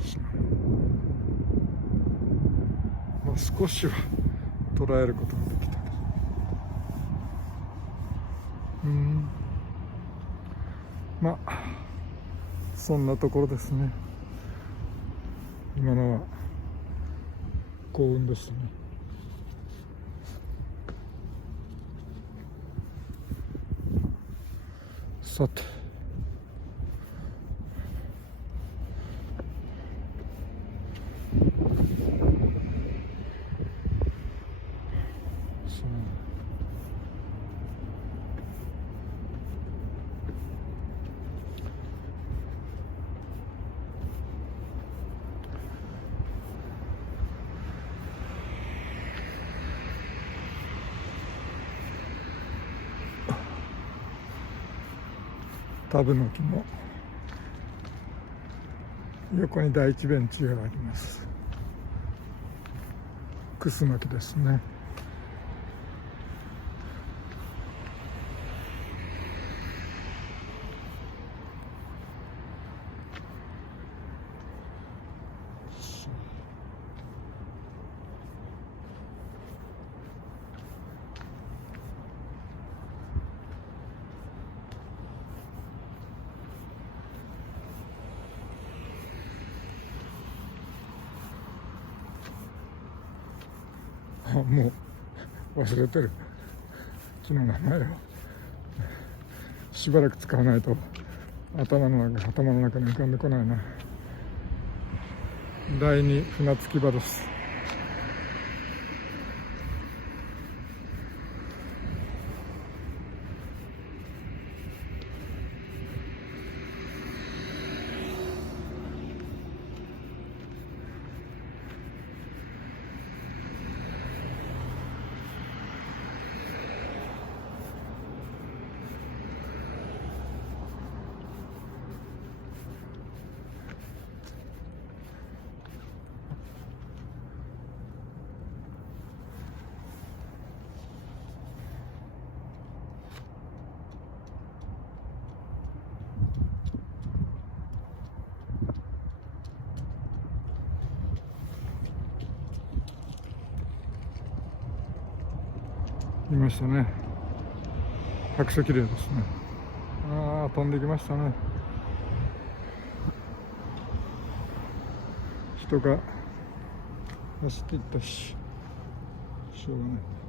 ですね。まあ、少しは捉えることができたけど、まあそんなところですね。今のは幸運ですね。さて、タブノキの横に第一ベンチがあります。クスノキですね。もう忘れてる、木の名前を。しばらく使わないと頭の中に浮かんでこないな。第二船着き場です。いましたね。白色霊ですね。ああ、飛んできましたね。人が走っていったし、しょうがない。